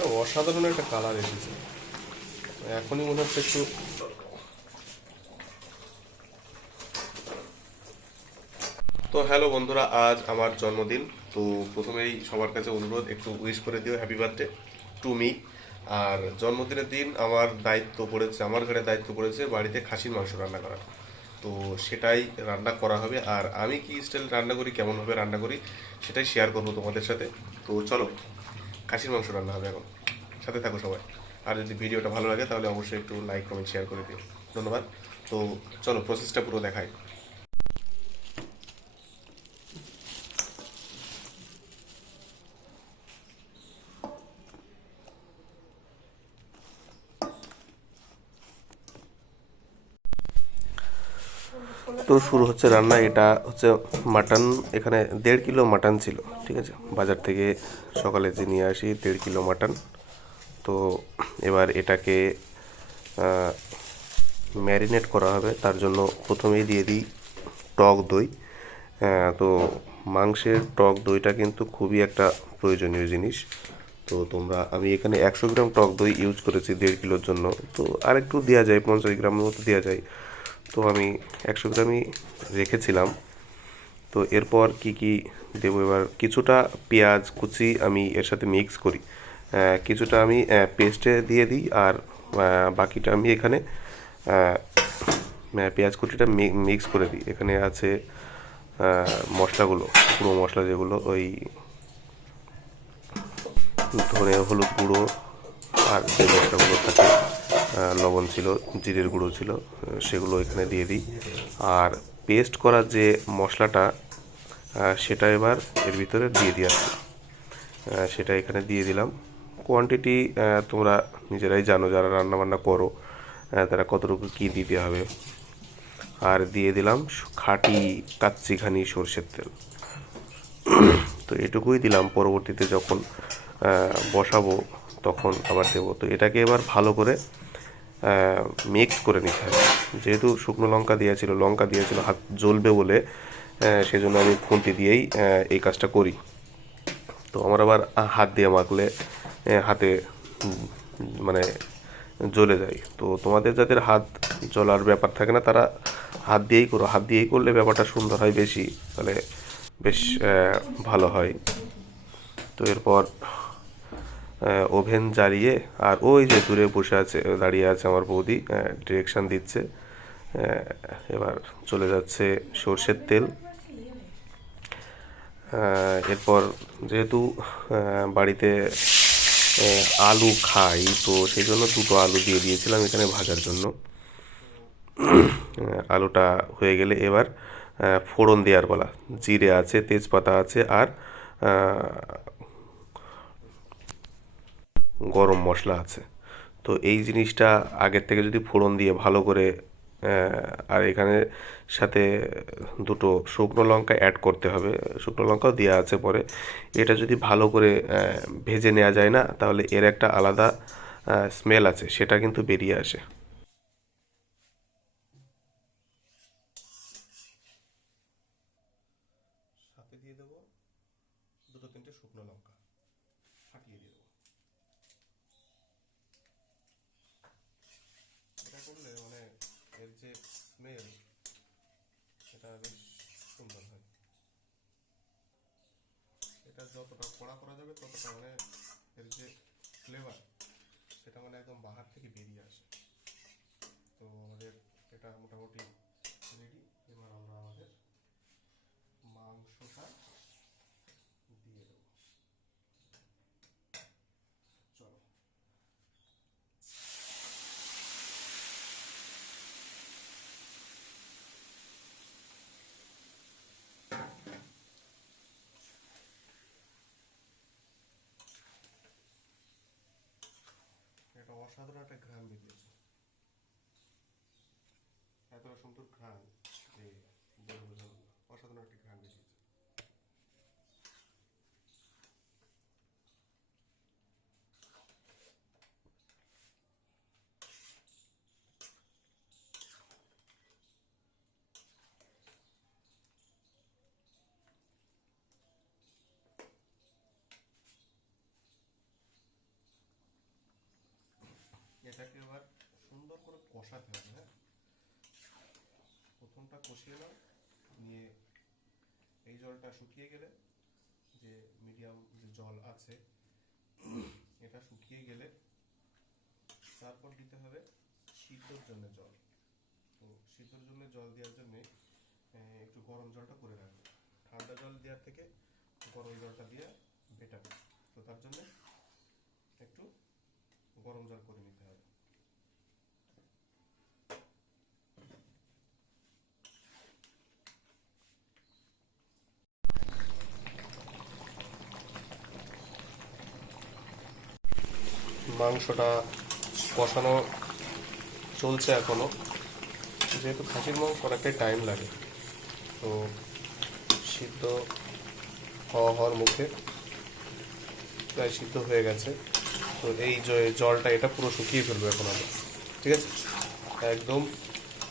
না অসাধারণ একটা কালার এসেছে। এখনই মনে হচ্ছে একটু তো হ্যালো বন্ধুরা, আজ আমার জন্মদিন। তো প্রথমেই সবার কাছে অনুরোধ, একটু উইশ করে দিও হ্যাপি বার্থডে টু মি আর জন্মদিনের দিন আমার দায়িত্ব পড়েছে, আমার ঘরে দায়িত্ব পড়েছে বাড়িতে খাসির মাংস রান্না করার। তো সেটাই রান্না করা হবে। আর আমি কি স্টাইল রান্না করি কেমনভাবে রান্না করি, সেটাই শেয়ার করব তোমাদের সাথে। তো চলো খাসির মাংস রান্না হবে এখন। সাথে থাকো সবাই। আর যদি ভিডিওটা ভালো লাগে তাহলে অবশ্যই একটু লাইক কমেন্ট শেয়ার করে দিও। ধন্যবাদ। তো চলো প্রসেসটা পুরো দেখাই। তো শুরু হচ্ছে রান্না। এটা হচ্ছে মাটন, এখানে দেড় কিলো মাটন ছিল, ঠিক আছে? বাজার থেকে সকালে যে নিয়ে আসি, দেড় কিলো মাটন। তো এবার এটাকে ম্যারিনেট করা হবে। তার জন্য প্রথমেই দিয়ে দিই টক দই। তো মাংসের টক দইটা কিন্তু খুবই একটা প্রয়োজনীয় জিনিস। তো তোমরা, আমি এখানে একশো গ্রাম টক দই ইউজ করেছি দেড় কিলোর জন্য। তো আরেকটু দেওয়া যায়, পঞ্চাশ গ্রামের মতো দেওয়া যায়। তো আমি একশো গ্রামই রেখেছিলাম। তো এরপর কি কি দেবো এবার? কিছুটা পেঁয়াজ কুচি আমি এর সাথে মিক্স করি। কিছুটা আমি পেস্টে দিয়ে দিই আর বাকিটা আমি এখানে পেঁয়াজ কুচিটা মিক্স করে দিই। এখানে আছে মশলাগুলো পুরো মশলা যেগুলো, ওই ধনে, হলুদ গুঁড়ো আর যে মশলাগুলো থাকে। লবণ ছিল, জিরের গুঁড়ো ছিল সেগুলো এখানে দিয়ে দিই। আর পেস্ট করা যে মশলাটা সেটা এবার এর ভিতরে দিয়ে দিয়ে আসি সেটা এখানে দিয়ে দিলাম। কোয়ান্টিটি তোমরা নিজেরাই জানো, যারা রান্নাবান্না করো তারা কতটুকু কী দিতে হবে। আর দিয়ে দিলাম খাটি খাঁটি কাচ্চি ঘানি সর্ষের তেল। তো এটুকুই দিলাম। পরবর্তীতে যখন বসাবো, তখন আবার দেবো। তো এটাকে এবার ভালো করে মিক্স করে নিতে হবে। যেহেতু শুকনো লঙ্কা দিয়েছিল লঙ্কা দিয়েছিল হাত জ্বলবে বলে সেজন্য আমি খুন্তি দিয়েই এই কাজটা করি। তো আমার আবার হাত দিয়ে মাখলে হাতে মানে জ্বলে যায়। তো তোমাদের যাদের হাত জ্বলার ব্যাপার থাকে না, তারা হাত দিয়েই করো। হাত দিয়েই করলে ব্যাপারটা সুন্দর হয় বেশি, তাহলে বেশ ভালো হয়। তো এরপর ওভেন জ্বালিয়ে আর ওই যে দূরে বসে আছে, দাঁড়িয়ে আছে আমার বৌদি ডিরেকশান দিচ্ছে। এবার চলে যাচ্ছে সর্ষের তেল। এরপর যেহেতু বাড়িতে আলু খাই, তো সেই জন্য দুটো আলু দিয়ে দিয়েছিলাম এখানে ভাজার জন্য। আলুটা হয়ে গেলে এবার ফোড়ন দেওয়ার পালা। জিরে আছে, তেজপাতা আছে আর গরম মশলা আছে। তো এই জিনিসটা আগের থেকে যদি ফোড়ন দিয়ে ভালো করে আর এখানে সাথে দুটো শুকনো লঙ্কা অ্যাড করতে হবে। শুকনো লঙ্কাও দেওয়া আছে পরে। এটা যদি ভালো করে ভেজে নেওয়া যায় না, তাহলে এর একটা আলাদা স্মেল আছে, সেটা কিন্তু বেরিয়ে আসে। সাথে দিয়ে দেবো দুটো তিনটে শুকনো লঙ্কা। ফাটিয়ে দিয়ে দেবো এটা করলে মানে এর যে স্মেল সেটা বেশ সুন্দর হয়। এটা যতটা কড়া করা যাবে, ততটা মানে এর যে ফ্লেভার সেটা মানে একদম বাহার থেকে বেরিয়ে আসে। তো আমাদের এটা মোটামুটি রেডি এবার আমরা আমাদের মাংসটা দিয়ে দেবো চলো এটা অসাধারণ একটা ঘ্রাণ বেরিয়েছে এতটা সুন্দর ঘ্রাণ যে বলে। অসাধারণ একটা ঘ্রাণ করে কষাতে হবে হ্যাঁ? প্রথমটা কষিয়ে নাও, নিয়ে এই জলটা শুকিয়ে গেলে যে মিডিয়াম যে জল আছে, এটা শুকিয়ে গেলে তারপর দিতে হবে সিদ্ধর জন্য জল। তো সিদ্ধর জন্য জল দেওয়ার জন্য একটু গরম জলটা করে রাখবে। ঠান্ডা জল দেওয়ার থেকে গরম জলটা দিয়ে বেটার তো তার জন্য একটু গরম জল করে নিতে হবে। মাংসটা কষানো চলছে এখনও যেহেতু খাসির মাংস অনেকটাই টাইম লাগে। তো সিদ্ধ হওয়া হওয়ার মুখে প্রায় সিদ্ধ হয়ে গেছে। তো এই যে জলটা, এটা পুরো শুকিয়ে ফেলব এখন আমরা। ঠিক আছে? একদম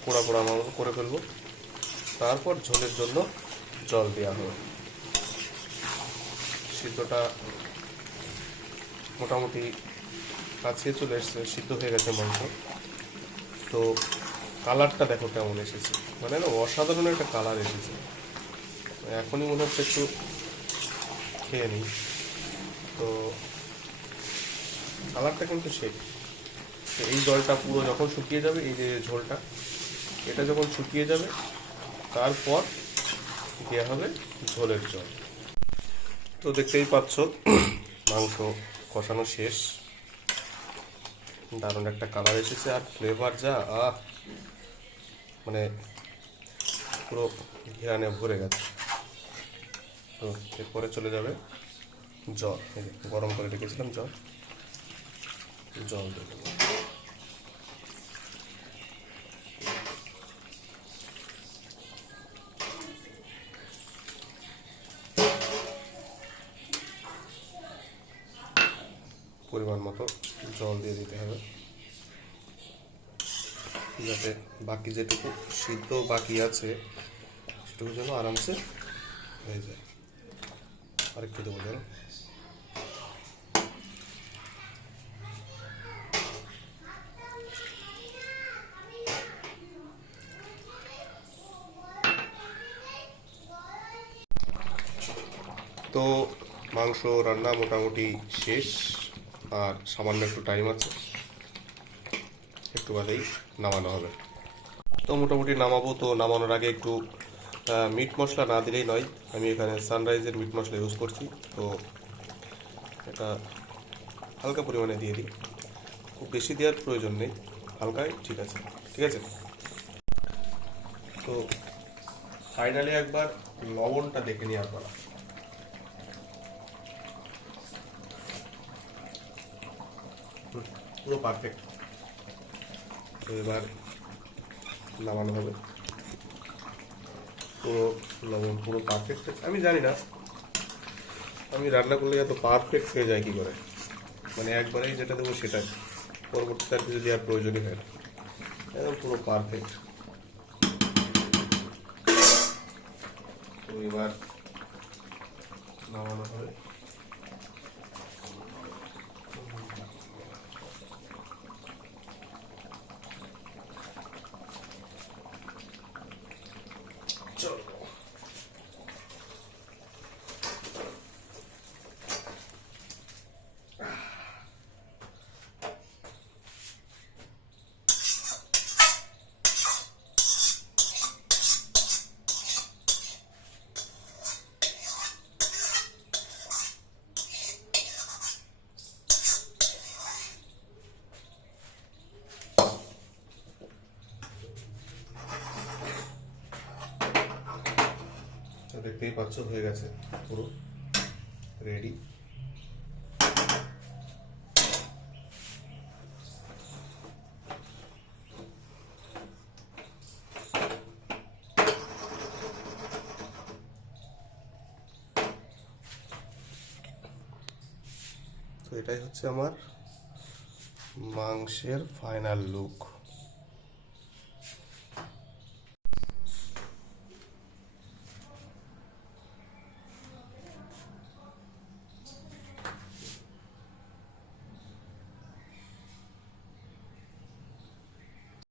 পোড়া পোড়া করে ফেলব। তারপর ঝোলের জন্য জল দেওয়া হবে। সিদ্ধটা মোটামুটি কাছে চলে এসছে, সিদ্ধ হয়ে গেছে মাংস। তো কালারটা দেখো কেমন এসেছে। মানে না, অসাধারণ একটা কালার এসেছে। এখনই মনে হচ্ছে একটু খেয়ে নিই। তো কালারটা কিন্তু তো এই জলটা পুরো যখন শুকিয়ে যাবে, এই যে ঝোলটা, এটা যখন শুকিয়ে যাবে, তারপর দেওয়া হবে ঝোলের জল। তো দেখতেই পাচ্ছ, মাংস কষানো শেষ। দারুণ একটা কালার এসেছে আর ফ্লেভার যা, আহ মানে পুরো ঘিরানে ভরে গেছে। তো এরপরে চলে যাবে জল গরম করে রেখেছিলাম জল। জল দিয়ে পরিমাণ মতো জল দিয়ে দিতে হবে। যাতে বাকি যেটুকু সিদ্ধ বাকি আছে, সেটুকু যেন আরামসে হয়ে যায়। আরেকটু দেবো জল। তো মাংস রান্না মোটামুটি শেষ। আর সামান্য একটু টাইম আছে, একটু বাদেই নামানো হবে। তো মোটামুটি নামাবো, তো নামানোর আগে একটু মিট মশলা না দিলেই নয়, আমি এখানে সানরাইজের মিট মশলা ইউজ করছি, তো এটা হালকা পরিমাণে দিয়ে দিই। খুব বেশি দেওয়ার প্রয়োজন নেই, হালকাই ঠিক আছে ঠিক আছে? তো ফাইনালি একবার লবণটা দেখে নিই আপনারা। পুরো পারফেক্ট তো এবার নামানো হবে। পুরো লবণ পুরো পারফেক্ট আমি জানি না। আমি রান্না করলে এত পারফেক্ট হয়ে যায় কি করে? মানে একবারেই যেটা দেবো সেটাই। পরবর্তীতে আর কিছু দেওয়ার প্রয়োজনই হয় একদম পুরো পারফেক্ট তো এবার নামানো হবে চলো তো দেখতেই পাচ্ছ হয়ে গেছে পুরো রেডি তো এটাই হচ্ছে আমার মাংসের ফাইনাল লুক